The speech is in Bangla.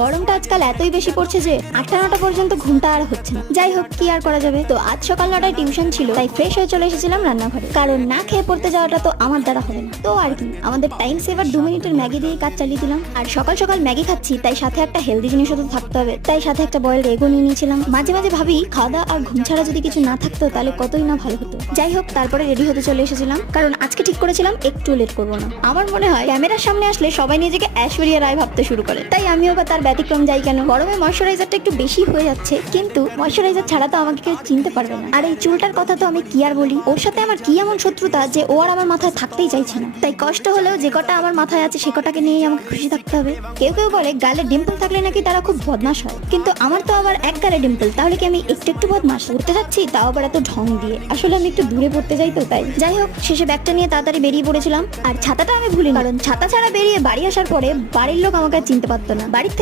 গরমটা আজকাল এতই বেশি পড়ছে যে 8টা 9টা পর্যন্ত ঘুমটা আর হচ্ছে না। যাই হোক, কি আর করা যাবে। তো আজ সকাল 9টায় টিউশন ছিল, তাই ফ্রেশ হয়ে চলে এসেছিলাম রান্নাঘরে, কারণ না খেয়ে পড়তে যাওয়াটা তো আমার দ্বারা হবে না। তো আর কি, আমাদের টাইম সেভার 2 মিনিটের ম্যাগি দিয়ে কাজ চালিয়ে দিলাম। আর সকাল সকাল ম্যাগি খাচ্ছি, তাই সাথে একটা হেলদি জিনিসও তো থাকতে হবে, তাই সাথে একটা বয়েলড এগও নিয়ে নিয়েছিলাম। মাঝে মাঝে ভাবি, খাওয়া দাওয়া আর ঘুম ছাড়া যদি কিছু না থাকতো তাহলে কতই না ভালো হতো। যাই হোক, তারপরে রেডি হতে চলে এসেছিলাম, কারণ আজকে ঠিক করেছিলাম একটু লেট করবো না। আমার মনে হয় ক্যামেরার সামনে আসলে সবাই নিজেকে ঐশ্বরিয়া রায় ভাবতে শুরু করে, তাই আমিও বা তার ব্যতিক্রম যাই কেন। গরমে ময়শ্চারাইজারটা একটু বেশি হয়ে যাচ্ছে, কিন্তু ময়শ্চারাইজার ছাড়া তো আমাকে কেউ চিনতে পারবে না। আর এই চুলটার কথা তো আমি কি আর বলি, ওর সাথে আমার কি এমন শত্রুতা যে ও আর আমার মাথায় থাকতেই চাইছে না। তাই কষ্ট হলেও যে কটা আমার মাথায় আছে সে কটাকে নিয়েই আমাকে খুশি থাকতে হবে। কেউ কেউ বলে গালে ডিম্পল থাকলে নাকি তারা খুব বদমাশ হয়, কিন্তু আমার তো আবার এক গালে ডিম্পল, তাহলে কি আমি একটু একটু বদমাশ? পড়তে যাচ্ছি তাও আবার এত ঢং দিয়ে, আসলে আমি একটু দূরে পড়তে যাই তো তাই। যাই হোক, শেষে ব্যাগটা নিয়ে তাড়াতাড়ি বেরিয়ে পড়েছিলাম। আর ছাতাটা আমি ভুলিনি, কারণ ছাতা ছাড়া বেরিয়ে বাড়ি আসার পরে বাড়ির লোক আমাকে আর চিনতে পারতো না। বাড়ির থেকে